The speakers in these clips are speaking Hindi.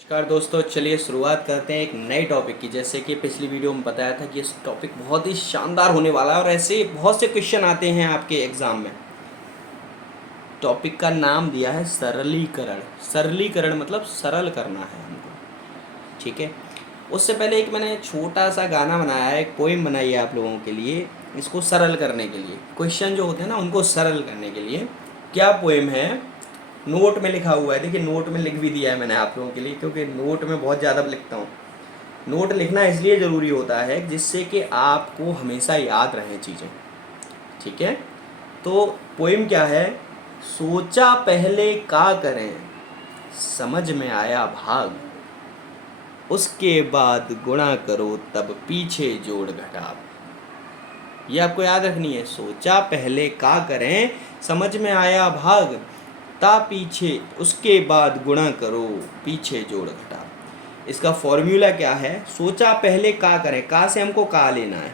नमस्कार दोस्तों, चलिए शुरुआत करते हैं एक नए टॉपिक की। जैसे कि पिछली वीडियो में बताया था कि ये टॉपिक बहुत ही शानदार होने वाला है और ऐसे बहुत से क्वेश्चन आते हैं आपके एग्ज़ाम में। टॉपिक का नाम दिया है सरलीकरण। सरलीकरण मतलब सरल करना है हमको, ठीक है। उससे पहले एक मैंने छोटा सा गाना बनाया है, एक पोइम बनाई है आप लोगों के लिए, इसको सरल करने के लिए। क्वेश्चन जो होते हैं ना उनको सरल करने के लिए। क्या पोइम है? नोट में लिखा हुआ है, देखिए नोट में लिख भी दिया है मैंने आप लोगों के लिए, क्योंकि नोट में बहुत ज़्यादा लिखता हूँ। नोट लिखना इसलिए ज़रूरी होता है जिससे कि आपको हमेशा याद रहें चीज़ें, ठीक है। तो पोइम क्या है? सोचा पहले का करें, समझ में आया भाग, उसके बाद गुणा करो तब पीछे जोड़ घटाव। ये आपको याद रखनी है। सोचा पहले का करें, समझ में आया भाग, ता पीछे, उसके बाद गुणा करो पीछे जोड़ घटाव। इसका फॉर्मूला क्या है? सोचा पहले का करें, का से हमको का लेना है।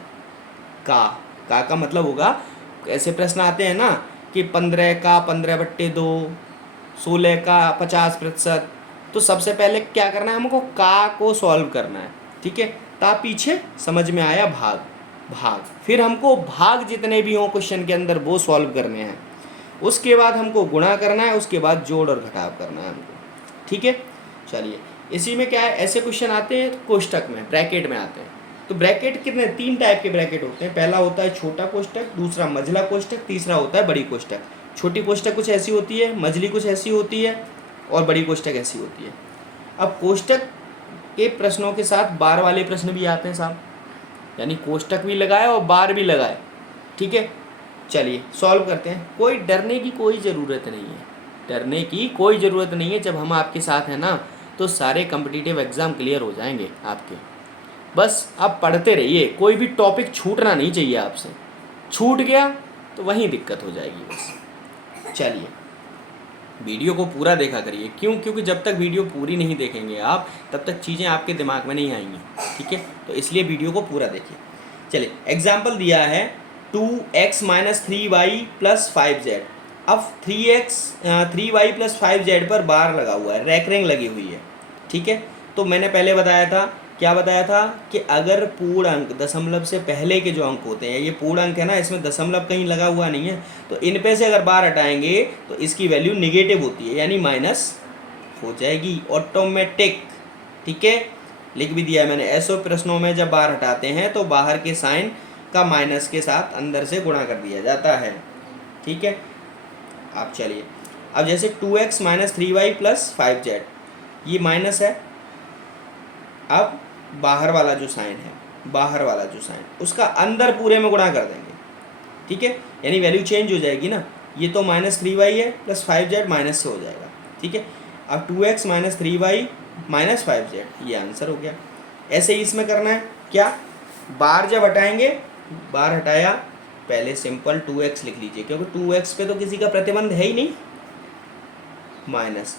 का मतलब होगा, ऐसे प्रश्न आते हैं ना कि 15 का 15/2, 16 का 50%। तो सबसे पहले क्या करना है हमको? का को सॉल्व करना है, ठीक है। ता पीछे समझ में आया भाग, भाग फिर हमको भाग जितने भी हों क्वेश्चन के अंदर वो सॉल्व करने हैं। उसके बाद हमको गुणा करना है, उसके बाद जोड़ और घटाव करना है हमको, ठीक है। चलिए, इसी में क्या है, ऐसे क्वेश्चन आते हैं कोष्टक में, ब्रैकेट में आते हैं। तो ब्रैकेट कितने, 3 टाइप के ब्रैकेट होते हैं। पहला होता है छोटा कोष्टक, दूसरा मझला कोष्टक, तीसरा होता है बड़ी कोष्टक। छोटी कोष्टक कुछ ऐसी होती है, मझली कुछ ऐसी होती है और बड़ी कोष्टक ऐसी होती है। अब कोष्टक के प्रश्नों के साथ बार वाले प्रश्न भी आते हैं साहब, यानी कोष्टक भी लगाए और बार भी लगाए, ठीक है। चलिए सॉल्व करते हैं। कोई डरने की कोई ज़रूरत नहीं है, डरने की कोई ज़रूरत नहीं है। जब हम आपके साथ हैं ना तो सारे कॉम्पिटिटिव एग्ज़ाम क्लियर हो जाएंगे आपके। बस आप पढ़ते रहिए, कोई भी टॉपिक छूटना नहीं चाहिए आपसे। छूट गया तो वहीं दिक्कत हो जाएगी बस। चलिए, वीडियो को पूरा देखा करिए। क्यों? क्योंकि जब तक वीडियो पूरी नहीं देखेंगे आप, तब तक चीज़ें आपके दिमाग में नहीं आएंगी, ठीक है। तो इसलिए वीडियो को पूरा देखिए। चलिए, एग्जाम्पल दिया है 2x - 3y + 5z। अब 3y + 5z पर बार लगा हुआ है, रैकरिंग लगी हुई है, ठीक है। तो मैंने पहले बताया था, क्या बताया था कि अगर पूर्ण अंक, दशमलव से पहले के जो अंक होते हैं, ये पूर्ण अंक है ना, इसमें दशमलव कहीं लगा हुआ नहीं है, तो इन पे से अगर बार हटाएंगे तो इसकी वैल्यू निगेटिव होती है, यानी माइनस हो जाएगी ऑटोमेटिक, ठीक है। लिख भी दिया है मैंने। ऐसे प्रश्नों में जब बार हटाते हैं तो बाहर के साइन का माइनस के साथ अंदर से गुणा कर दिया जाता है, ठीक है। अब चलिए, अब जैसे 2x - 3y + 5z, ये माइनस है। अब बाहर वाला जो साइन है, बाहर वाला जो साइन, उसका अंदर पूरे में गुणा कर देंगे, ठीक है। यानी वैल्यू चेंज हो जाएगी ना। ये तो -3y है + 5z माइनस से हो जाएगा, ठीक है। अब 2x - 3y - 5z, ये आंसर हो गया। ऐसे ही इसमें करना है। क्या? बार जब हटाएंगे, बार हटाया, पहले सिंपल 2x लिख लीजिए, क्योंकि 2x पे तो किसी का प्रतिबंध है ही नहीं। माइनस,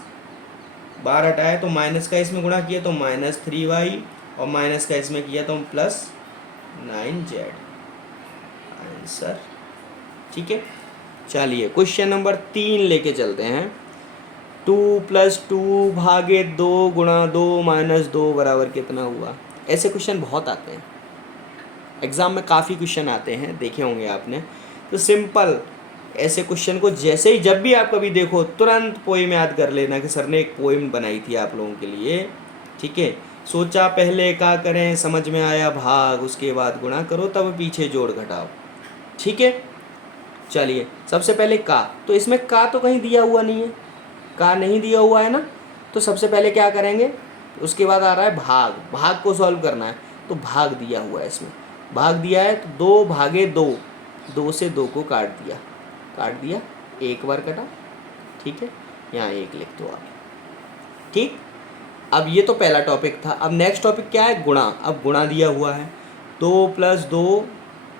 बार हटाया तो माइनस का इसमें गुणा किया तो -3y, और माइनस का इसमें किया तो +9z, आंसर, ठीक है। चलिए क्वेश्चन नंबर 3 लेके चलते हैं। 2 + 2 भागे 2 गुणा 2 - 2 बराबर कितना हुआ? ऐसे क्वेश्चन बहुत आते हैं एग्ज़ाम में, काफ़ी क्वेश्चन आते हैं, देखे होंगे आपने। तो सिंपल ऐसे क्वेश्चन को जैसे ही जब भी आप कभी देखो, तुरंत पोइम याद कर लेना कि सर ने एक पोइम बनाई थी आप लोगों के लिए, ठीक है। सोचा पहले का करें, समझ में आया भाग, उसके बाद गुणा करो तब पीछे जोड़ घटाओ, ठीक है। चलिए, सबसे पहले का, तो इसमें का तो कहीं दिया हुआ नहीं है, का नहीं दिया हुआ है ना। तो सबसे पहले क्या करेंगे, उसके बाद आ रहा है भाग, भाग को सॉल्व करना है। तो भाग दिया हुआ है, इसमें भाग दिया है तो 2 भागे 2, 2 से 2 को काट दिया, काट दिया, एक बार कटा, ठीक है। यहाँ 1 लिख दो आप, ठीक। अब ये तो पहला टॉपिक था। अब नेक्स्ट टॉपिक क्या है? गुणा। अब गुणा दिया हुआ है, 2 + 2,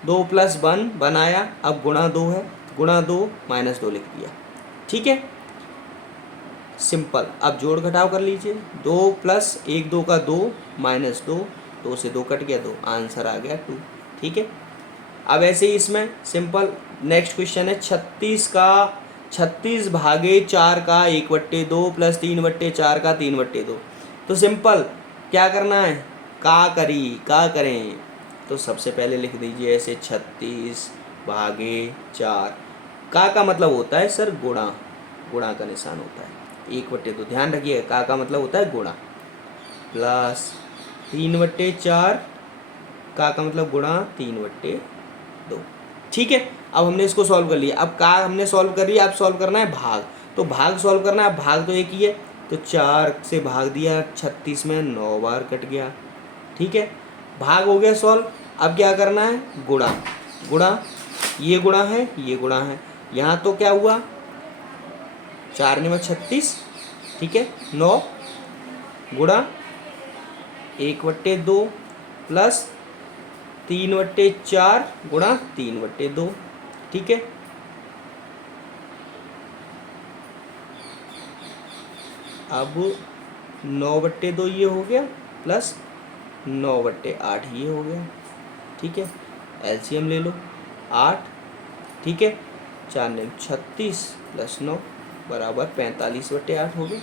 2 + 1 बनाया, अब गुणा 2 है, गुणा 2 -2 लिख दिया, ठीक है। सिंपल। अब जोड़ घटाव कर लीजिए, 2 + 1 2 का 2 -2, 2 से 2 कट गया, 2, आंसर आ गया 2, ठीक है। अब ऐसे ही इसमें सिंपल नेक्स्ट क्वेश्चन है 36 भागे 4 का 1/2 + 3/4 का 3/2। तो सिंपल क्या करना है, का करें, तो सबसे पहले लिख दीजिए ऐसे 36 भागे 4। का मतलब होता है सर गुणा, गुणा का निशान होता है 1/2, ध्यान रखिएगा का मतलब होता है गुणा, प्लस 3/4, का मतलब गुणा 3/2। ठीक है, अब हमने इसको सॉल्व कर लिया। अब का हमने सॉल्व कर लिया, अब सॉल्व करना है भाग, तो भाग सॉल्व करना है। भाग तो एक ही है, तो 4 से भाग दिया 36 में, 9 बार कट गया। ठीक है, भाग हो गया सॉल्व। अब क्या करना है, गुणा, गुणा ये गुणा है, ये गुणा है, यहाँ तो क्या हुआ 4 में 36, ठीक है, 9 गुणा 1/2 प्लस 3/4 गुणा 3/2। ठीक है, अब 9/2 ये हो गया प्लस 9/8 ये हो गया। ठीक है, एलसीएम ले लो 8, ठीक है, 4 ने 36 प्लस 9 बराबर 45/8 हो गया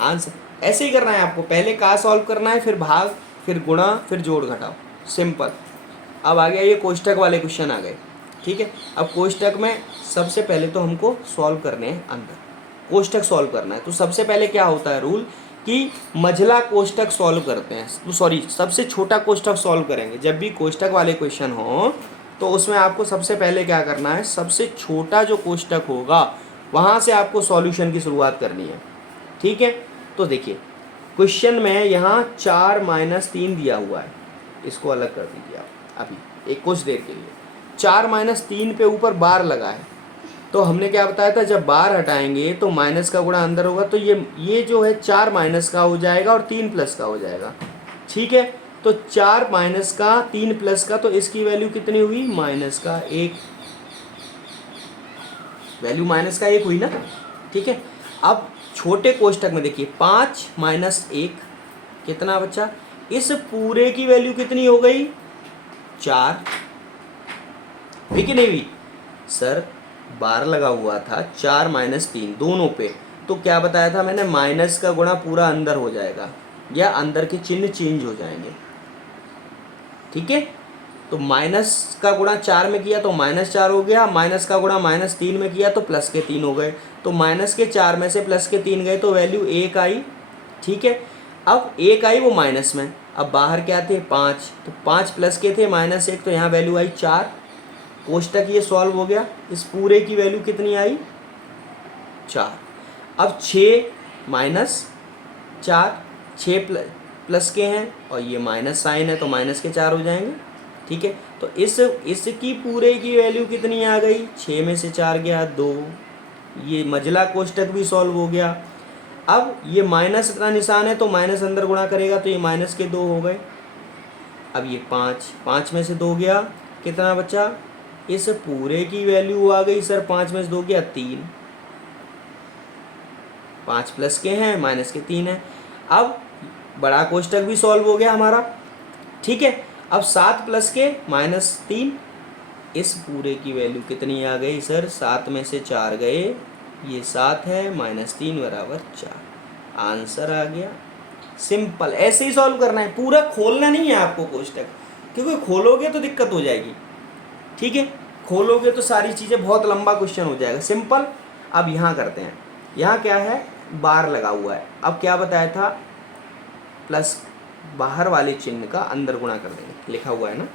आंसर। ऐसे ही करना है आपको, पहले का सॉल्व करना है, फिर भाग, फिर गुणा, फिर जोड़ घटाओ, सिंपल। अब आ गया ये कोष्टक वाले क्वेश्चन आ गए। ठीक है, अब कोष्टक में सबसे पहले तो हमको सॉल्व करने हैं अंदर, कोष्टक सॉल्व करना है। तो सबसे पहले क्या होता है रूल कि मझला कोष्टक सॉल्व करते हैं, तो सॉरी सबसे छोटा कोष्टक सॉल्व करेंगे। जब भी कोष्टक वाले क्वेश्चन हो तो उसमें आपको सबसे पहले क्या करना है, सबसे छोटा जो कोष्टक होगा वहाँ से आपको सॉल्यूशन की शुरुआत करनी है। ठीक है, तो देखिए क्वेश्चन में यहाँ 4 - 3 दिया हुआ है, इसको अलग कर दीजिए आप अभी एक कुछ देर के लिए। 4 - 3 पे ऊपर बार लगा है, तो हमने क्या बताया था, जब बार हटाएंगे तो माइनस का गुणा अंदर होगा, तो ये जो है 4 माइनस का हो जाएगा और 3 प्लस का हो जाएगा। ठीक है, तो 4 माइनस का 3 प्लस का, तो इसकी वैल्यू कितनी हुई, -1, वैल्यू -1 हुई ना। ठीक है, अब छोटे कोष्टक में देखिए 5 - 1 कितना बचा, इस पूरे की वैल्यू कितनी हो गई 4, हुई कि नहीं हुई सर, बार लगा हुआ था 4 - 3 दोनों पे, तो क्या बताया था मैंने, माइनस का गुणा पूरा अंदर हो जाएगा या अंदर के चिन्ह चेंज हो जाएंगे। ठीक है, तो माइनस का गुणा 4 में किया तो -4 हो गया, माइनस का गुणा -3 में किया तो +3 हो गए, तो -4 में से +3 गए तो वैल्यू 1 आई। ठीक है, अब 1 आई वो माइनस में, अब बाहर क्या थे 5, तो 5 प्लस के थे -1, तो यहाँ वैल्यू आई 4। कोष्टक ये सॉल्व हो गया, इस पूरे की वैल्यू कितनी आई 4। अब 6 - 4, 6 प्लस के हैं और ये माइनस साइन है तो माइनस के 4 हो जाएंगे। ठीक है, तो इसकी पूरे की वैल्यू कितनी आ गई, 6 में से 4 गया 2, ये मझला कोष्टक भी सॉल्व हो गया। अब ये माइनस का निशान है तो माइनस अंदर गुणा करेगा तो ये -2 हो गए। अब ये 5 में से 2 गया, कितना बचा, इस पूरे की वैल्यू आ गई सर 5 में से 2 गया 3, 5 प्लस के हैं माइनस के 3 है। अब बड़ा कोष्टक भी सॉल्व हो गया हमारा। ठीक है, अब 7 प्लस के -3, इस पूरे की वैल्यू कितनी आ गई सर, 7 में से 4 गए, ये 7 है -3 बराबर 4, आंसर आ गया। सिंपल, ऐसे ही सॉल्व करना है, पूरा खोलना नहीं है आपको कोष्टक, क्योंकि खोलोगे तो दिक्कत हो जाएगी। ठीक है, खोलोगे तो सारी चीज़ें बहुत लंबा क्वेश्चन हो जाएगा। सिंपल, अब यहाँ करते हैं, यहाँ क्या है, बार लगा हुआ है। अब क्या बताया था, प्लस बाहर वाले चिन्ह का अंदर गुणा कर देंगे, लिखा हुआ है ना।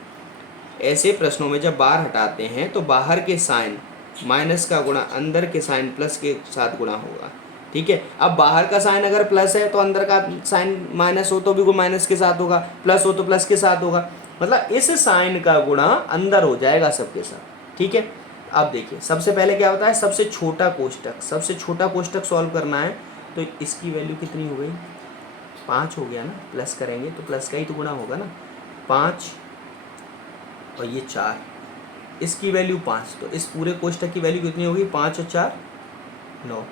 ऐसे प्रश्नों में जब बार हटाते हैं तो बाहर के साइन माइनस का गुणा अंदर के साइन प्लस के साथ गुणा होगा। ठीक है, अब बाहर का साइन अगर प्लस है तो अंदर का साइन माइनस हो तो भी माइनस के साथ होगा, प्लस हो तो प्लस के साथ होगा, मतलब इस साइन का गुणा अंदर हो जाएगा सबके साथ। ठीक है, अब देखिए सबसे पहले क्या होता है, सबसे छोटा कोष्टक सॉल्व करना है, तो इसकी वैल्यू कितनी हो गई 5 हो गया ना, प्लस करेंगे तो प्लस का ही तो गुणा होगा ना, 5 और ये 4, इसकी वैल्यू 5, तो इस पूरे कोष्टक की वैल्यू कितनी होगी 5 और 4 9।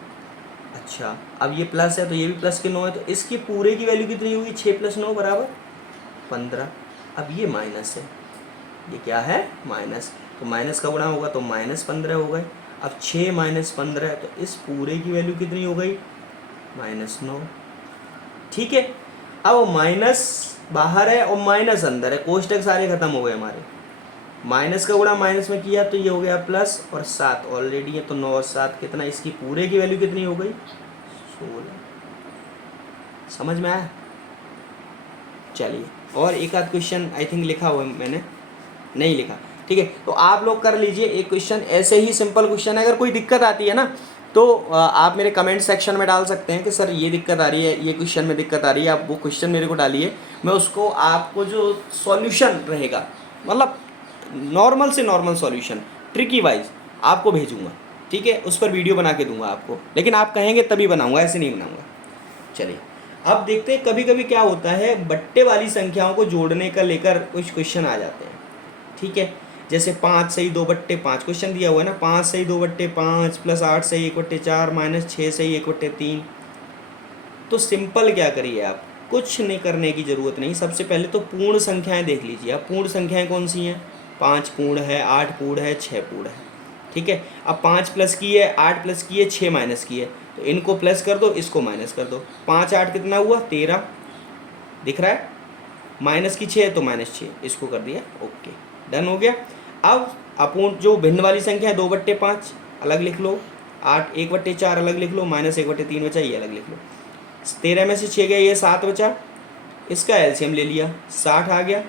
अच्छा, अब ये प्लस है तो ये भी प्लस के 9 है, तो इसकी पूरे की वैल्यू कितनी होगी 6 + 9 बराबर 15। अब ये माइनस है, ये क्या है माइनस, तो माइनस का गुणा होगा तो -15 हो गए। अब 6 - 15 है तो इस पूरे की वैल्यू कितनी हो गई -9। ठीक है, अब वो माइनस बाहर है और माइनस अंदर है, कोष्टक सारे खत्म हो गए हमारे। माइनस का गुणा माइनस में किया तो ये हो गया प्लस, और 7 ऑलरेडी है तो 9 और 7 कितना, इसकी पूरे की वैल्यू कितनी हो गई 16। समझ में आया? चलिए, और एक आध क्वेश्चन आई थिंक लिखा हुआ है मैंने, नहीं लिखा, ठीक है, तो आप लोग कर लीजिए एक क्वेश्चन, ऐसे ही सिंपल क्वेश्चन है। अगर कोई दिक्कत आती है ना तो आप मेरे कमेंट सेक्शन में डाल सकते हैं कि सर ये दिक्कत आ रही है, ये क्वेश्चन में दिक्कत आ रही है, आप वो क्वेश्चन मेरे को डालिए, मैं उसको आपको जो सॉल्यूशन रहेगा, मतलब नॉर्मल से नॉर्मल सॉल्यूशन ट्रिकी वाइज आपको भेजूंगा, ठीक है, उस पर वीडियो बना के दूंगा आपको, लेकिन आप कहेंगे तभी बनाऊंगा, ऐसे नहीं बनाऊंगा। चलिए, अब देखते हैं कभी कभी क्या होता है, बट्टे वाली संख्याओं को जोड़ने का लेकर कुछ क्वेश्चन आ जाते हैं, ठीक है, जैसे 5 सही 2/5 क्वेश्चन दिया हुआ है ना, 5 सही 2/5 प्लस 8 सही 1/4 माइनस 6 सही 1/3। तो सिंपल क्या करिए आप, कुछ नहीं करने की ज़रूरत नहीं, सबसे पहले तो पूर्ण संख्याएं देख लीजिए। अब पूर्ण संख्याएं कौन सी हैं, 5 पूर्ण है, 8 पूर्ण है, 6 पूर्ण है, ठीक है। अब 5 प्लस की है, 8 प्लस की है, 6 माइनस की है, तो इनको प्लस कर दो, इसको माइनस कर दो। 5 8 कितना हुआ 13, दिख रहा है, माइनस की 6 है तो -6, इसको कर दिया, ओके, डन हो गया। अब अपूर्ण जो भिन्न वाली संख्या है 2/5 अलग लिख लो, 8 1/4 अलग लिख लो, -1/3 बचा, ये अलग लिख लो। 13 में से 6 गया, ये 7 बचा, इसका एलसीएम ले लिया, 60 आ गया,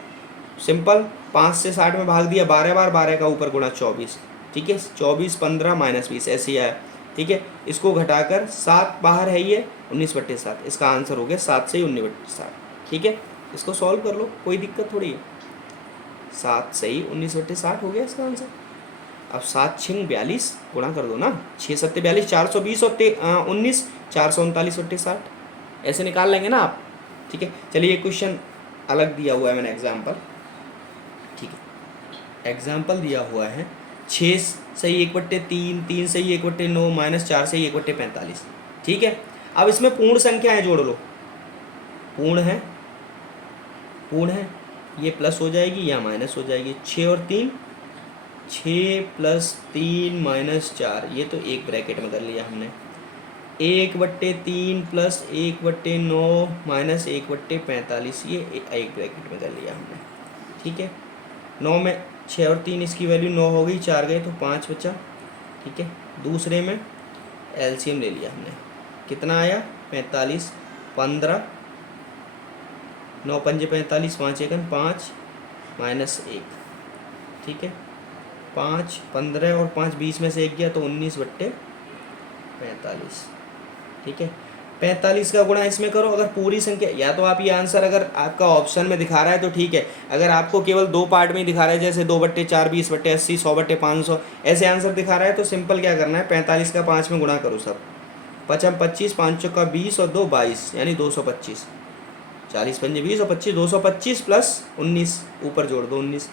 सिंपल 5 से 60 में भाग दिया 12 बार, 12 का ऊपर गुणा 24, ठीक है, 24 15 -20 ऐसे ही आया, ठीक है। इसको घटाकर 7 बाहर है, ये 19/7, इसका आंसर हो गया 7 से 19/7, ठीक है। इसको सॉल्व कर लो, कोई दिक्कत थोड़ी है, 7 सही 19/60 हो गया इसका आंसर। अब 7 6 42 गुणा कर दो ना, 6 7 42, 420 और 19 439/60, ऐसे निकाल लेंगे ना आप, ठीक है। चलिए एक क्वेश्चन अलग दिया हुआ है मैंने एग्जाम्पल, ठीक है, एग्जाम्पल दिया हुआ है 6 सही 1/3, 3 सही 1/9 -4 सही 1/45, ठीक है। अब इसमें पूर्ण संख्याएं जोड़ लो, पूर्ण है, पूर्ण है, ये प्लस हो जाएगी या माइनस हो जाएगी, 6 और 3 6 + 3 - 4, ये तो एक ब्रैकेट में कर लिया हमने, 1/3 + 1/9 - 1/45, ये एक ब्रैकेट में कर लिया हमने, ठीक है। 9 में 6 और 3, इसकी वैल्यू 9 हो गई, 4 गए तो 5 बचा, ठीक है। दूसरे में एलसीएम ले लिया हमने, कितना आया 45, 15, 9 पंजे 45, 5 एकन 5 -1, ठीक है, 5 15 और 5 20 में से 1 गया तो 19/45, ठीक है। 45 का गुणा इसमें करो, अगर पूरी संख्या, या तो आप ये आंसर अगर आपका ऑप्शन में दिखा रहा है तो ठीक है, अगर आपको केवल 2 पार्ट में ही दिखा रहा है, जैसे 2/4 20/80 100/500 ऐसे आंसर दिखा रहा है, तो सिंपल क्या करना है, 45 का 5 में गुणा करो सब, 5 25, 5 का 20 और 2 22, यानी 225, 40 पंजे 20 और 25, 225 + 19 ऊपर जोड़ दो 19,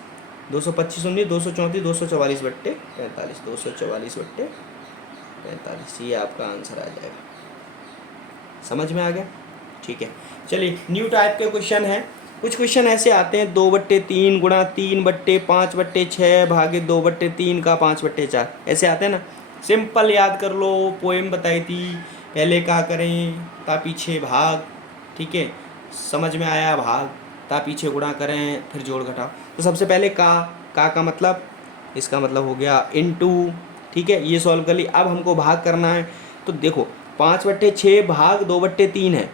225 19 234 244/45, 244/45, ये आपका आंसर आ जाएगा। समझ में आ गया, ठीक है। चलिए न्यू टाइप के क्वेश्चन है, कुछ क्वेश्चन ऐसे आते हैं 2/3 गुणा 3/5/6 भागे 2/3 का 5/4, ऐसे आते हैं ना, सिंपल याद कर लो, पोएम बताई थी, पहले क्या करें ता पीछे भाग, ठीक है, समझ में आया भाग, ता पीछे गुणा करें फिर जोड़ घटाओ। तो सबसे पहले का मतलब, इसका मतलब हो गया इनटू, ठीक है, ये सॉल्व कर ली। अब हमको भाग करना है, तो देखो 5/6 भाग 2/3 है,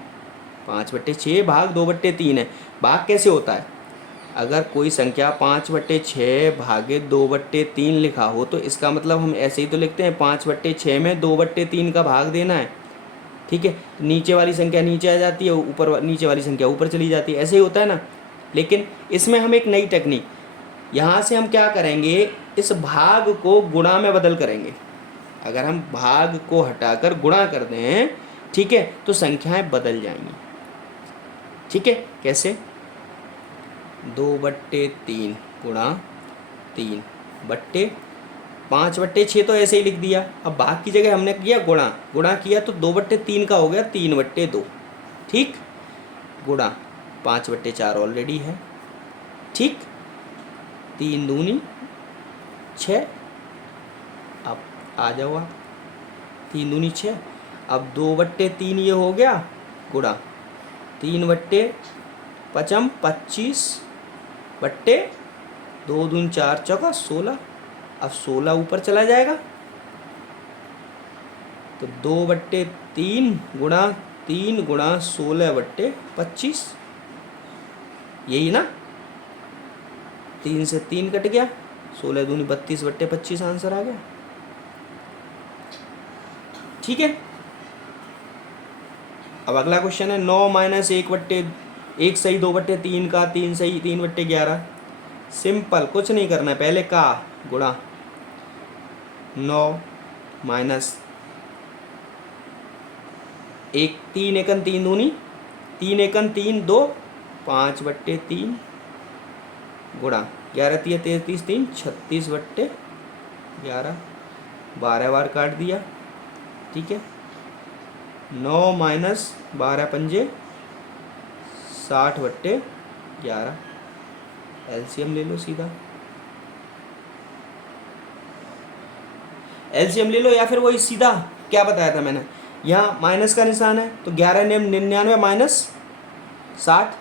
5/6 भाग 2/3 है, भाग कैसे होता है, अगर कोई संख्या 5/6 भागे 2/3 लिखा हो तो इसका मतलब हम ऐसे ही तो लिखते हैं, 5/6 में 2/3 का भाग देना है, ठीक है, नीचे वाली संख्या नीचे आ जाती है, ऊपर नीचे वाली संख्या ऊपर चली जाती है, ऐसे ही होता है ना। लेकिन इसमें हम एक नई टेक्निक, यहाँ से हम क्या करेंगे, इस भाग को गुणा में बदल करेंगे, अगर हम भाग को हटाकर गुणा कर दें, ठीक है, तो संख्याएं बदल जाएंगी, ठीक है। कैसे, 2/3 गुणा 3/5/6 तो ऐसे ही लिख दिया। अब भाग की जगह हमने किया गुणा किया, तो 2/3 का हो गया 3/2, ठीक, गुणा 5/4 ऑलरेडी है, ठीक, 3 दूनी 6, अब आ जाओ आप, 3 दूनी 6, अब 2/3 ये हो गया गुणा 3/5 25 बट्टे 2 दूनी 4 चौका 16। अब 16 ऊपर चला जाएगा तो 2/3 गुणा 3 गुणा 16/25, यही ना। 3 से 3 कट गया, 16 दूनी 32/25 आंसर आ गया। ठीक है। अब अगला क्वेश्चन है 9 माइनस 1 सही 2/3 का 3 सही 3/11। सिंपल, कुछ नहीं करना है, पहले का गुणा 9 माइनस 3 एकन 3 दूनी 3 एकन 3 2 5/3 गुणा 11 तिया 33 3 36/11, 12 बार काट दिया। ठीक है। 9 माइनस 12 पंजे 60/11, एलसीएम ले लो सीधा। एलसीएम ले लो या फिर वही सीधा क्या बताया था मैंने, यहाँ माइनस का निशान है तो 11 नेम 99 माइनस 60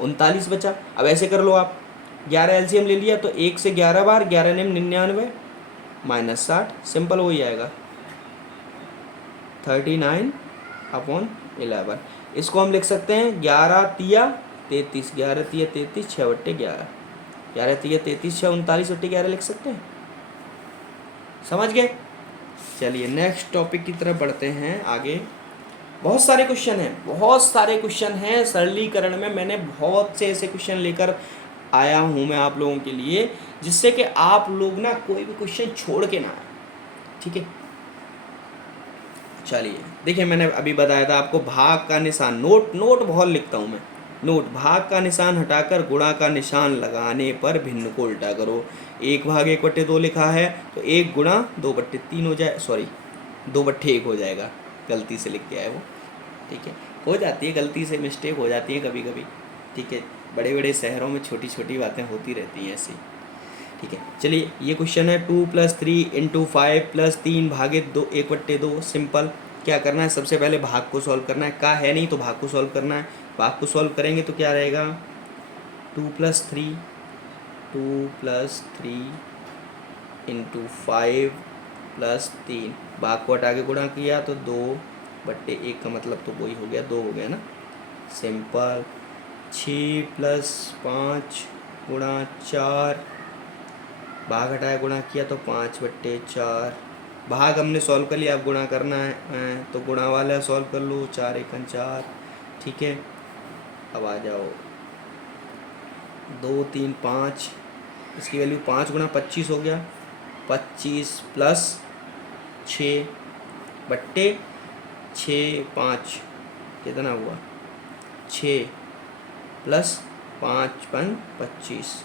39 बचा। अब ऐसे कर लो आप, 11 एलसीएम ले लिया तो 1 से 11 बार 11 नेम 99 माइनस 60, सिंपल हो ही आएगा 39/11। इसको हम लिख सकते हैं 11 तिया 33, 11 तिया 33 6/11, 11 तिया 33 6 39/11 लिख सकते हैं। समझ गए। चलिए नेक्स्ट टॉपिक की तरफ बढ़ते हैं आगे। बहुत सारे क्वेश्चन हैं सरलीकरण में। मैंने बहुत से ऐसे क्वेश्चन लेकर आया हूँ मैं आप लोगों के लिए, जिससे कि आप लोग ना कोई भी क्वेश्चन छोड़ के ना आए। ठीक है। चलिए देखिए, मैंने अभी बताया था आपको भाग का निशान, नोट बहुत लिखता हूँ मैं। नोट, भाग का निशान हटाकर गुणा का निशान लगाने पर भिन्न को उल्टा करो। 1/1/2 लिखा है तो 1 गुणा 2/3 हो जाए, सॉरी 2/1 हो जाएगा, गलती से लिख के आया वो। ठीक है, हो जाती है गलती से, मिस्टेक हो जाती है कभी कभी। ठीक है, बड़े बड़े शहरों में छोटी छोटी बातें होती रहती हैं ऐसी। ठीक है। चलिए ये क्वेश्चन है 2 + 3 × 5 + 3 भागित 2 1/2। सिंपल, क्या करना है, सबसे पहले भाग को सॉल्व करना है। का है नहीं तो भाग को सॉल्व करना है। भाग को सॉल्व करेंगे तो क्या रहेगा, 2 + 3 × 5 + 3, भाग को हटा के गुणा किया तो 2/1 का मतलब तो वही हो गया, 2 हो गया ना। सिंपल। 6 + 5 × 4, भाग हटाया गुणा किया तो 5/4। भाग हमने सॉल्व कर लिया, अब गुणा करना है तो गुणा वाला सॉल्व कर लो, 4 × 4। ठीक है। अब आ जाओ 2 3 5, इसकी वैल्यू 5 × 25 हो गया, 25 + 6/6 5 कितना हुआ, 6 + 5 5 25,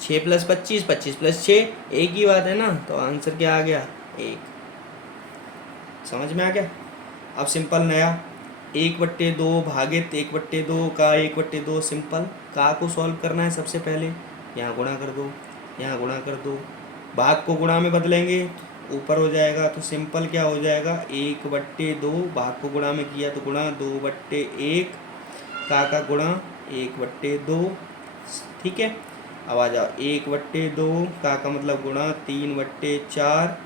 6 + 25 25 + 6 एक ही बात है ना, तो आंसर क्या आ गया, 1। समझ में आ गया। अब सिंपल नया 1/2 भागित 1/2 का 1/2। सिंपल, का को सॉल्व करना है सबसे पहले, यहाँ गुणा कर दो, यहाँ गुणा कर दो, भाग को गुणा में बदलेंगे ऊपर हो जाएगा तो सिंपल क्या हो जाएगा, 1/2, भाग को गुणा में किया तो गुणा 2/1, का गुणा 1/2। ठीक है। अब आ जाओ 1/2, का मतलब गुणा 3/4,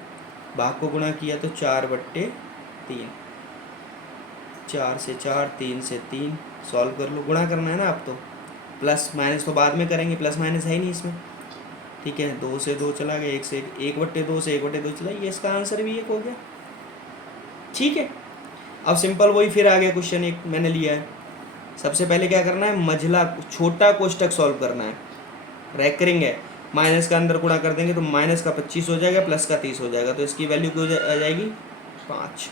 भाग को गुणा किया तो 4/3, 4 से 4 3 से 3, सॉल्व कर लो। गुणा करना है ना, अब तो प्लस माइनस तो बाद में करेंगे, प्लस माइनस है ही नहीं इसमें। ठीक है, 2 से 2 चला गया, 1 से 1/2 से 1/2 चला, ये इसका आंसर भी 1 हो गया। ठीक है। अब सिंपल वही फिर आ गया क्वेश्चन एक मैंने लिया है। सबसे पहले क्या करना है, मझला छोटा कोष्टक सॉल्व करना है, रैकरिंग है। माइनस का अंदर गुणा कर देंगे तो माइनस का 25 हो जाएगा, प्लस का 30 हो जाएगा, तो इसकी वैल्यू क्या आ जाएगी, 5।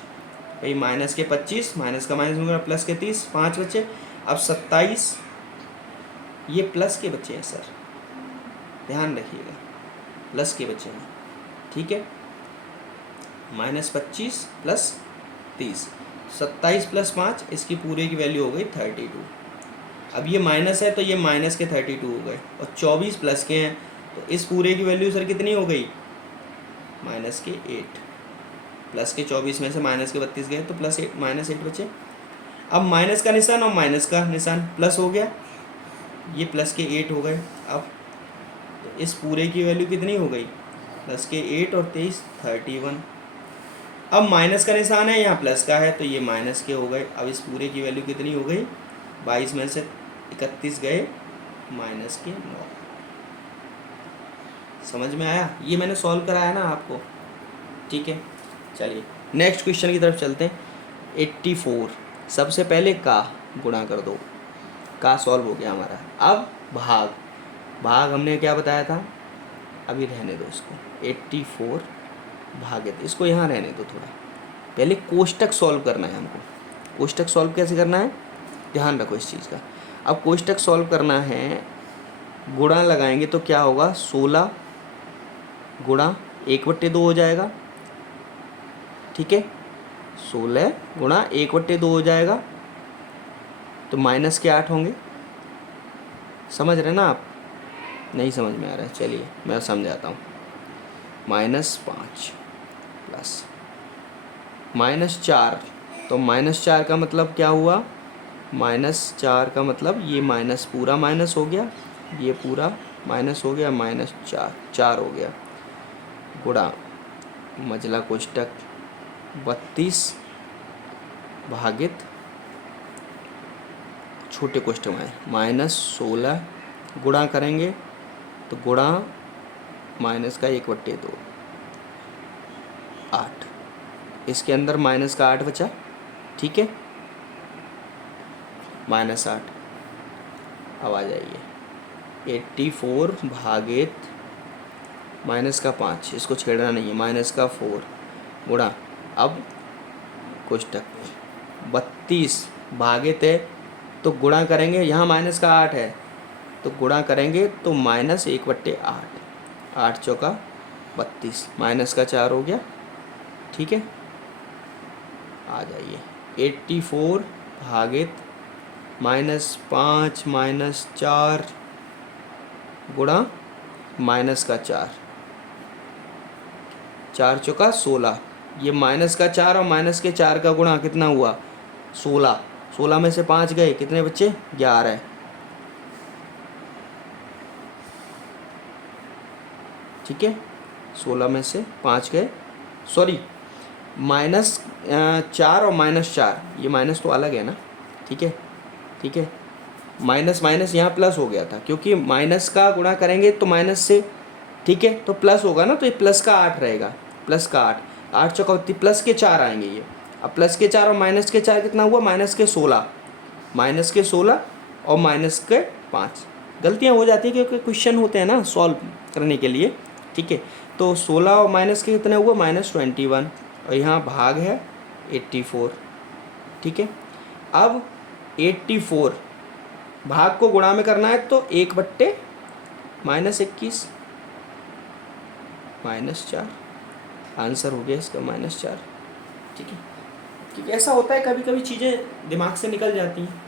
भाई माइनस के 25, माइनस का माइनस होगा, प्लस के 30, 5 बचे। अब 27, ये प्लस के बच्चे हैं सर, ध्यान रखिएगा, प्लस के बच्चे हैं। ठीक है, -25 + 30, 27 + 5, इसकी पूरे की वैल्यू हो गई 32। अब ये माइनस है तो ये माइनस के 32 हो गए, और 24 प्लस के हैं तो इस पूरे की वैल्यू सर कितनी हो गई, -8। प्लस के 24 में से माइनस के 32 गए तो -8 बचे। अब माइनस का निशान और माइनस का निशान प्लस हो गया, ये प्लस के 8 हो गए। अब तो इस पूरे की वैल्यू कितनी हो गई, प्लस के 8 और 23 31। अब माइनस का निशान है, यहाँ प्लस का है तो ये माइनस के हो गए। अब इस पूरे की वैल्यू कितनी हो गई, 22 में से 31 गए माइनस के 9। समझ में आया, ये मैंने सॉल्व कराया ना आपको, ठीक है। चलिए नेक्स्ट क्वेश्चन की तरफ चलते हैं। 84 सबसे पहले का गुणा कर दो, का सॉल्व हो गया हमारा। अब भाग हमने क्या बताया था, अभी रहने दो इसको, 84 भागित, इसको यहाँ रहने दो थोड़ा, पहले कोष्टक सॉल्व करना है हमको। कोष्टक सॉल्व कैसे करना है, ध्यान रखो इस चीज़ का। अब कोष्टक सॉल्व करना है, गुणा लगाएंगे तो क्या होगा, 16 गुणा 1/2 हो जाएगा, ठीक है। 16 गुणा 1/2 हो जाएगा तो माइनस के 8 होंगे। समझ रहे ना आप, नहीं समझ में आ रहा है, चलिए मैं समझाता हूँ। -5 प्लस -4, तो -4 का मतलब क्या हुआ, -4 का मतलब ये माइनस पूरा माइनस हो गया, ये पूरा माइनस हो गया, -4 हो गया, गुणा मझला कोष्टक 32 भागित छोटे कोष्टक में -16 गुणा करेंगे तो गुणा माइनस का 1/2 8, इसके अंदर माइनस का 8 बचा, ठीक है, -8। अब आ जाइए 84 भागित माइनस का 5, इसको छेड़ना नहीं है, -4 गुणा, अब कोष्टक 32 भागित है तो गुणा करेंगे, यहाँ माइनस का 8 है तो गुणा करेंगे तो -1/8, 8 चौका 32, माइनस का 4 हो गया, ठीक है। आ जाइए 84 भागित -5 -4 गुणा माइनस का 4, 4 चौका 16, ये माइनस का 4 और माइनस के 4 का गुणा कितना हुआ, 16, 16 में से 5 गए, कितने बच्चे, 11, ठीक है। 16 में से 5 गए, सॉरी -4 और -4, ये माइनस तो अलग है ना, ठीक है, ठीक है। माइनस माइनस यहाँ प्लस हो गया था, क्योंकि माइनस का गुणा करेंगे तो माइनस से, ठीक है, तो प्लस होगा ना, तो ये प्लस का 8 रहेगा, प्लस का 8, 8 चौका प्लस के 4 आएंगे ये। अब प्लस के 4 और माइनस के 4 कितना हुआ, -16, -16 और -5। गलतियाँ हो जाती है क्योंकि क्वेश्चन होते हैं ना सॉल्व करने के लिए, ठीक है। तो 16 और माइनस के कितने हुआ, -21, और यहाँ भाग है 84, ठीक है। अब 84 भाग को गुणा में करना है तो 1/21 -4, आंसर हो गया इसका -4, ठीक है। क्योंकि ऐसा होता है कभी कभी चीज़ें दिमाग से निकल जाती हैं,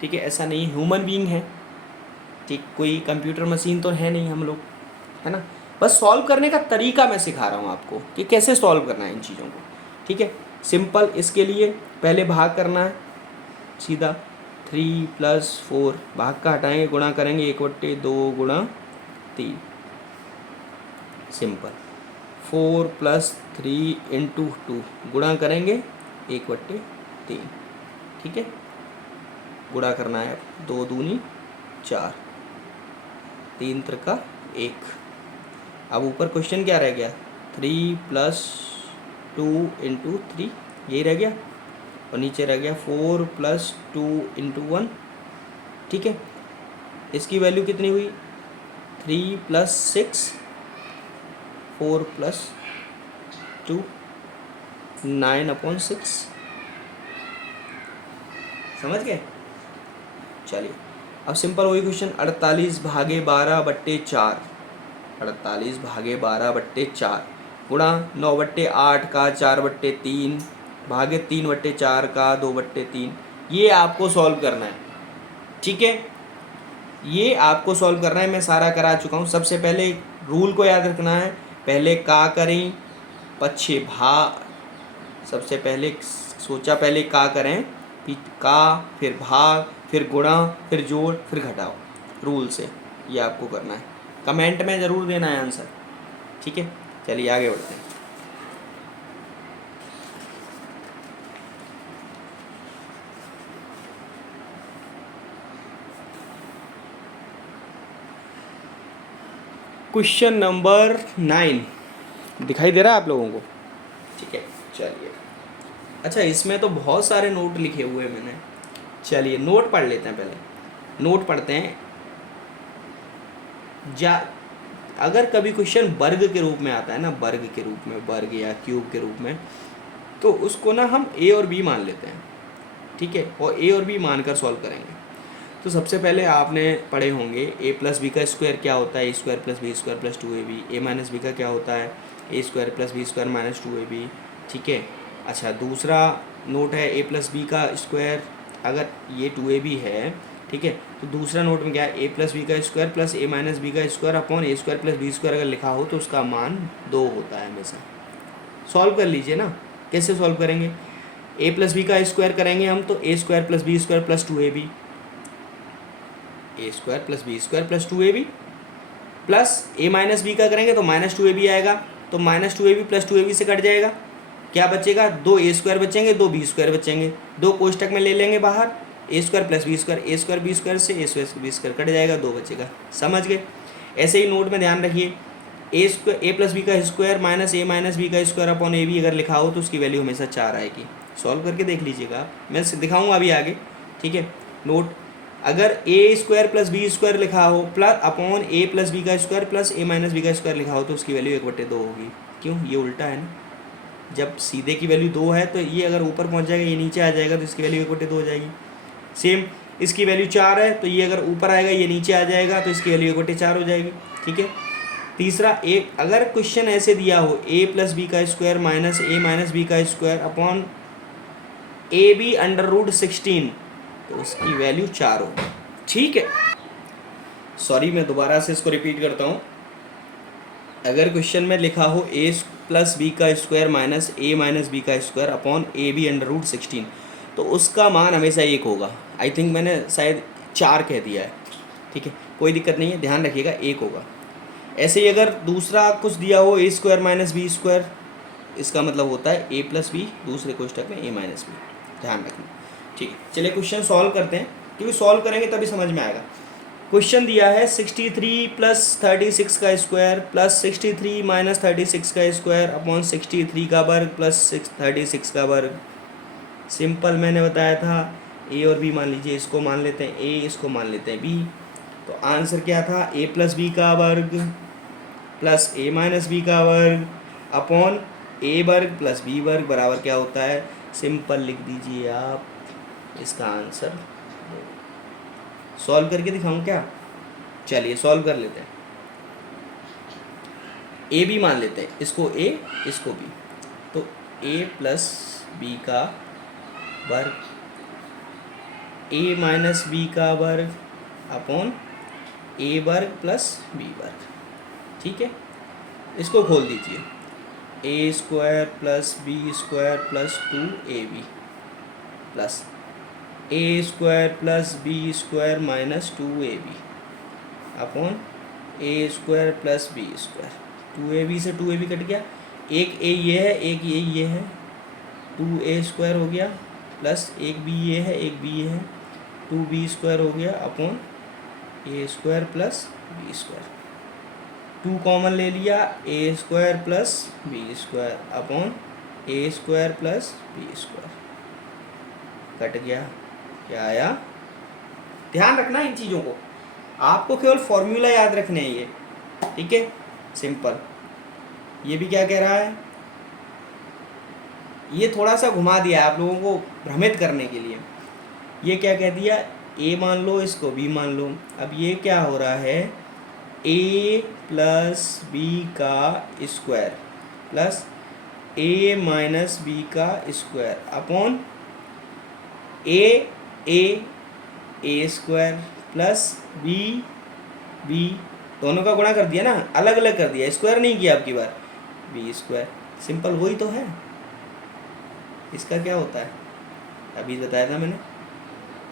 ठीक है, ऐसा नहीं, ह्यूमन बीइंग है, ठीक, कोई कंप्यूटर मशीन तो है नहीं हम लोग, है ना। बस सॉल्व करने का तरीका मैं सिखा रहा हूँ आपको कि कैसे सॉल्व करना है इन चीज़ों को, ठीक है। सिंपल, इसके लिए पहले भाग करना है सीधा, 3 + 4, भाग का हटाएंगे, गुणा करेंगे 1/2 गुणा 3, सिंपल। 4 + 3 × 2 गुणा करेंगे 1/3, ठीक है। गुणा करना है, 2 दूनी 4, 3 त्रिका 1। अब ऊपर क्वेश्चन क्या रह गया, 3 + 2 × 3, यही रह गया, और नीचे रह गया 4 + 2 × 1, ठीक है। इसकी वैल्यू कितनी हुई, 3 + 6, 4 + 2, 9/6, समझ गए। चलिए अब सिंपल वही क्वेश्चन, 48 भागे 12/4, 48 भागे 12/4 गुणा 9/8 का 4/3 भागे 3/4 का 2/3, ये आपको सॉल्व करना है, ठीक है। ये आपको सॉल्व करना है, मैं सारा करा चुका हूँ। सबसे पहले रूल को याद रखना है, पहले का करें, पछे सबसे पहले सोचा पहले का करें, का फिर भाग फिर गुणा फिर जोड़ फिर घटाओ, रूल से ये आपको करना है। कमेंट में ज़रूर देना है आंसर, ठीक है। चलिए आगे बढ़ते हैं। क्वेश्चन नंबर 9 दिखाई दे रहा है आप लोगों को, ठीक है। चलिए, अच्छा इसमें तो बहुत सारे नोट लिखे हुए हैं मैंने, चलिए नोट पढ़ लेते हैं। पहले नोट पढ़ते हैं। अगर कभी क्वेश्चन वर्ग के रूप में आता है ना, वर्ग के रूप में, वर्ग या क्यूब के रूप में, तो उसको ना हम ए और बी मान लेते हैं, ठीक है, और ए और बी मानकर सॉल्व करेंगे। तो सबसे पहले आपने पढ़े होंगे ए प्लस बी का स्क्वायर क्या होता है, A square plus B square plus 2ab। A minus B का क्या होता है, A square plus B square minus 2ab, ठीक है। अच्छा दूसरा नोट है ए प्लस बी का स्क्वायर, अगर ये 2ab है, ठीक है, तो दूसरा नोट में क्या है, ए प्लस बी का square plus A minus B का square upon A square plus B square अगर लिखा हो तो उसका मान 2 होता है हमेशा। सॉल्व कर लीजिए ना, कैसे सॉल्व करेंगे, ए प्लस बी का स्क्वायर करेंगे हम तो A square plus B square plus 2ab, A square plus B square plus 2ab, plus A minus B का करेंगे तो माइनस 2ab आएगा, तो माइनस 2ab प्लस 2ab से कट जाएगा, क्या बचेगा, 2 ए स्क्वायर बचेंगे, 2 बी स्क्वायर बचेंगे, 2 कोष्टक में ले लेंगे बाहर, ए स्क्वायर प्लस बी स्क्वायर, ए स्क्वायर बी स्क्वायर से ए स्क्वायर बी स्क्वायर कट जाएगा, 2 बचेगा। समझ गए। ऐसे ही नोट में ध्यान रखिए, ए प्लस बी का स्क्वायर माइनस ए बी का स्क्वायर अपॉन ए बी अगर लिखा हो तो उसकी वैल्यू हमेशा 4 आएगी। सॉल्व करके देख लीजिएगा, मैं दिखाऊंगा अभी आगे, ठीक है। नोट, अगर ए स्क्वायर प्लस बी स्क्वायर लिखा हो plus upon A plus B का square plus A minus B का स्क्वायर लिखा हो तो उसकी वैल्यू 1/2 होगी। क्यों, ये उल्टा है ना, जब सीधे की वैल्यू 2 है तो ये अगर ऊपर पहुंच जाएगा ये नीचे आ जाएगा तो इसकी वैल्यू 1/2 हो जाएगी। सेम इसकी वैल्यू 4 है तो ये अगर ऊपर आएगा ये नीचे आ जाएगा तो इसकी वैल्यू 1/4 हो जाएगी, ठीक है। तीसरा, एक अगर क्वेश्चन ऐसे दिया हो ए प्लस बी का square minus A minus B का square upon A B under root 16 तो उसकी वैल्यू 4 हो, ठीक है। सॉरी मैं दोबारा से इसको रिपीट करता हूँ। अगर क्वेश्चन में लिखा हो ए प्लस बी का स्क्वायर माइनस बी का square upon A B under root 16 तो उसका मान हमेशा 1 होगा। आई थिंक मैंने शायद 4 कह दिया है, ठीक है, कोई दिक्कत नहीं है, ध्यान रखिएगा 1 होगा। ऐसे ही अगर दूसरा कुछ दिया हो ए स्क्वायर माइनस बी स्क्वायर, इसका मतलब होता है ए प्लस बी, दूसरे कोष्टक में ए माइनस बी, ध्यान रखना, ठीक है। चलिए क्वेश्चन सॉल्व करते हैं, क्योंकि सॉल्व करेंगे तभी समझ में आएगा। क्वेश्चन दिया है 63 प्लस 36 का स्क्वायर प्लस 63 माइनस 36 का स्क्वायर अपॉन 63 का वर्ग प्लस 36 का वर्ग। सिंपल मैंने बताया था, ए और बी मान लीजिए, इसको मान लेते हैं ए, इसको मान लेते हैं बी, तो आंसर क्या था, ए प्लस बी का वर्ग प्लस ए माइनस बी का वर्ग अपॉन ए वर्ग प्लस बी वर्ग बराबर क्या होता है, सिंपल लिख दीजिए आप इसका आंसर। सॉल्व करके दिखाऊं क्या, चलिए सॉल्व कर लेते हैं। ए बी मान लेते हैं, इसको ए इसको बी, तो ए प्लस बी का वर्ग ए माइनस बी का वर्ग अपॉन ए वर्ग प्लस बी वर्ग, ठीक है। इसको खोल दीजिए, A square plus B square plus 2ab plus A square plus B square minus 2ab upon A square plus B square, 2ab से 2ab कट गया, एक ए ये है एक ये है, 2a स्क्वायर हो गया प्लस एक बी ये है एक बी ये है, 2b स्क्वायर हो गया upon A square plus B square, 2 common ले लिया, A square plus B square upon A square plus B square, cut गया, क्या आया, ध्यान रखना इन चीज़ों को, आपको केवल फॉर्मूला याद रखने हैं ये, ठीक है, सिंपल। ये भी क्या कह रहा है, ये थोड़ा सा घुमा दिया आप लोगों को भ्रमित करने के लिए। ये क्या कह दिया, ए मान लो, इसको बी मान लो। अब ये क्या हो रहा है, ए प्लस बी का square plus A minus B का square upon A square plus B दोनों का गुणा कर दिया ना, अलग अलग कर दिया, स्क्वायर नहीं किया आपकी बार, बी स्क्वायर, सिंपल वही तो है। इसका क्या होता है, अभी बताया था मैंने,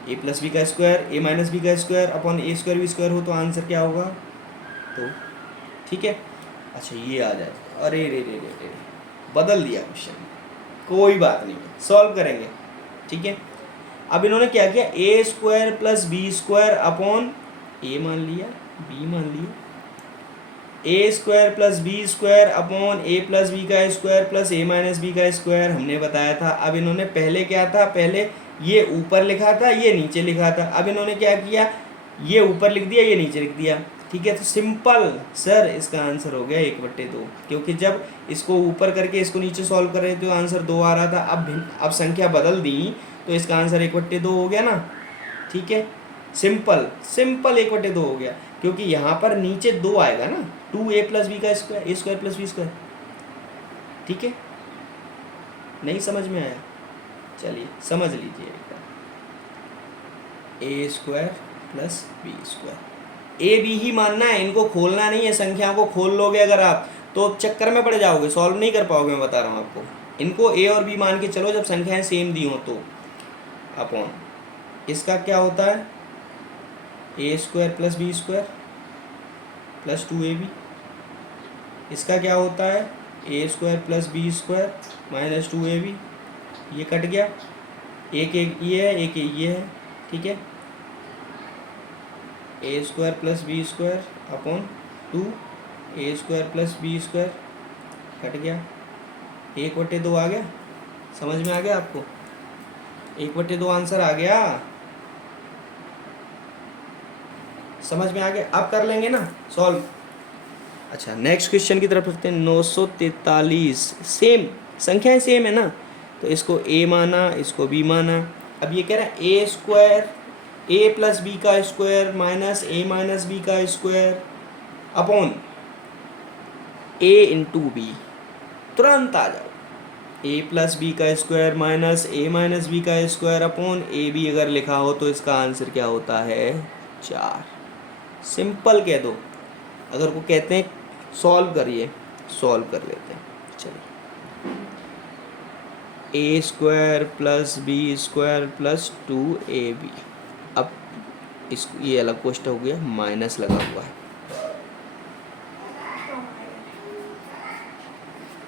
ए प्लस बी का स्क्वायर ए माइनस बी का square upon A square B square हो तो आंसर क्या होगा, तो ठीक है। अच्छा ये आ जाए, अरे रे रे रे रे, बदल दिया क्वेश्चन, कोई बात नहीं, सॉल्व करेंगे, ठीक है। अब इन्होंने क्या किया, A square plus B square upon A मान लिया, बी मान लिया, A square plus B square upon A plus B का square plus A minus B का स्क्वायर हमने बताया था। अब इन्होंने पहले क्या था, पहले ये ऊपर लिखा था, ये नीचे लिखा था, अब इन्होंने क्या किया, ये ऊपर लिख दिया, ये नीचे लिख दिया, ठीक है। तो सिंपल सर इसका आंसर हो गया 1/2, क्योंकि जब इसको ऊपर करके इसको नीचे सॉल्व कर रहे थे तो आंसर 2 आ रहा था, अब संख्या बदल दी तो इसका आंसर 1/2 हो गया ना, ठीक है। सिंपल सिंपल 1/2 हो गया, क्योंकि यहाँ पर नीचे 2 आएगा ना, 2a प्लस बी का स्क्वायर, ए स्क्वायर प्लस बी स्क्वायर, ठीक है। नहीं समझ में आया, चलिए समझ लीजिए एक बार, A square plus B square, A B ही मानना है, इनको खोलना नहीं है, संख्या को खोल लोगे अगर आप तो चक्कर में पड़ जाओगे, सॉल्व नहीं कर पाओगे, मैं बता रहा हूँ आपको। इनको ए और बी मान के चलो जब संख्याएं सेम दी हो तो, अपॉन इसका क्या होता है, A square plus B square plus 2ab, इसका क्या होता है, A square plus B square minus 2ab, ये कट गया, एक एक ये है, एक ये है, ठीक है। A square plus B square upon 2 A square plus B square cut गया, 1/2 आ गया, समझ में आ गया आपको, 1/2 आंसर आ गया, समझ में आ गया। अब कर लेंगे ना सॉल्व। अच्छा नेक्स्ट क्वेश्चन की तरफ चलते हैं, 943, सेम संख्याएं सेम है ना, तो इसको ए माना, इसको बी माना। अब ये कह रहा है A square A plus B का square minus A minus B का स्क्वायर अपॉन ए इंटू बी, तुरंत आ जाओ, ए प्लस बी का square minus A minus B का स्क्वायर अपॉन ए बी अगर लिखा हो तो इसका आंसर क्या होता है, 4। सिंपल कह दो, अगर वो कहते हैं सॉल्व करिए, सॉल्व कर लेते हैं, चलिए। A square plus B square plus 2ab, अब इस ये अलग क्वेश्चन हो गया, माइनस लगा हुआ है,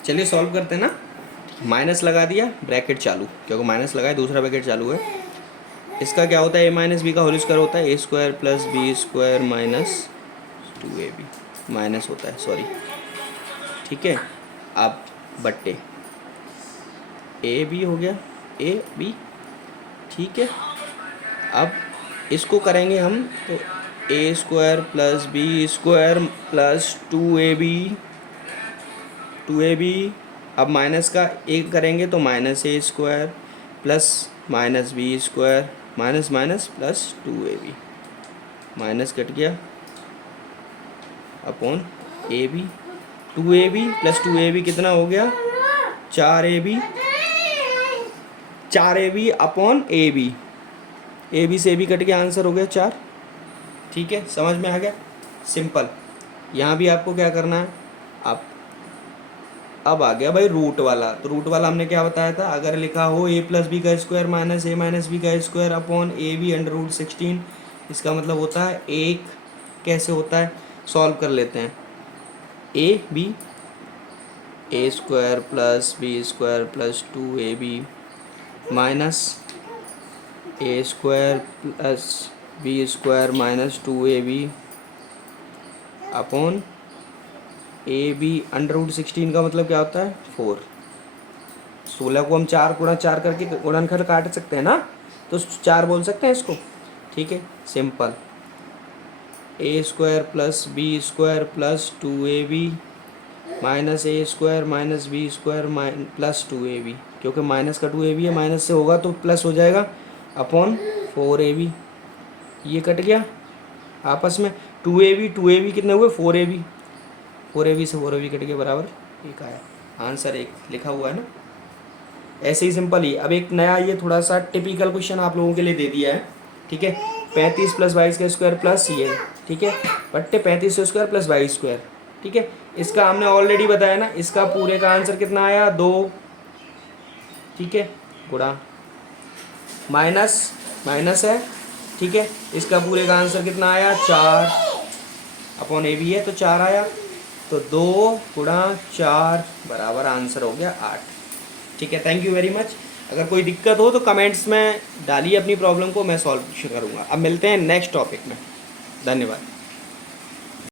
चलिए सॉल्व करते हैं ना। माइनस लगा दिया, ब्रैकेट चालू, क्योंकि माइनस लगाया दूसरा ब्रैकेट चालू है। इसका क्या होता है, ए माइनस बी का होल स्क्वायर होता है, A square plus B square minus 2ab, minus होता है सॉरी, ठीक है। अब बट्टे ए बी हो गया, ए बी, ठीक है। अब इसको करेंगे हम तो A square plus B square plus 2ab, अब माइनस का एक करेंगे तो minus A square plus minus B square minus minus plus 2ab, minus cut गया upon A B, 2ab plus 2ab कितना हो गया, 4ab, 4ab upon A B से बी कट के आंसर हो गया 4, ठीक है। समझ में आ गया, सिंपल। यहाँ भी आपको क्या करना है, आप अब आ गया भाई रूट वाला, तो रूट वाला हमने क्या बताया था, अगर लिखा हो ए प्लस बी का square minus A minus B का square upon A B under root 16, इसका मतलब होता है एक, कैसे होता है सॉल्व कर लेते हैं, A B, A square plus B square plus 2ab minus A square plus B square minus 2ab upon A B under root 16 का मतलब क्या होता है 4, 16 को हम 4 गुणा 4 करके गुणनखंड काट सकते हैं ना, तो 4 बोल सकते हैं इसको, ठीक है। Simple, A square plus B square plus 2ab minus A square minus B square plus 2ab, क्योंकि माइनस का 2ab है, माइनस से होगा तो प्लस हो जाएगा, अपॉन 4ab, ये कट गया आपस में, 2ab कितने हुए 4ab से 4ab कट के बराबर 1 आया, आंसर 1 लिखा हुआ है ना। ऐसे ही सिंपल ही। अब एक नया ये थोड़ा सा टिपिकल क्वेश्चन आप लोगों के लिए दे दिया है, ठीक है। 35 प्लस 22 का स्क्वायर प्लस ये, ठीक है, बट्टे 35 स्क्वायर प्लस 22 स्क्वायर, ठीक है। इसका हमने ऑलरेडी बताया ना, इसका पूरे का आंसर कितना आया 2, ठीक है। गुणा माइनस माइनस है, ठीक है। इसका पूरे का आंसर कितना आया, 4 अपॉन ए बी है तो 4 आया। तो 2 गुणा 4 बराबर आंसर हो गया 8, ठीक है। Thank you very much. अगर कोई दिक्कत हो तो कमेंट्स में डालिए अपनी प्रॉब्लम को, मैं सॉल्व करूँगा। अब मिलते हैं नेक्स्ट टॉपिक में। धन्यवाद।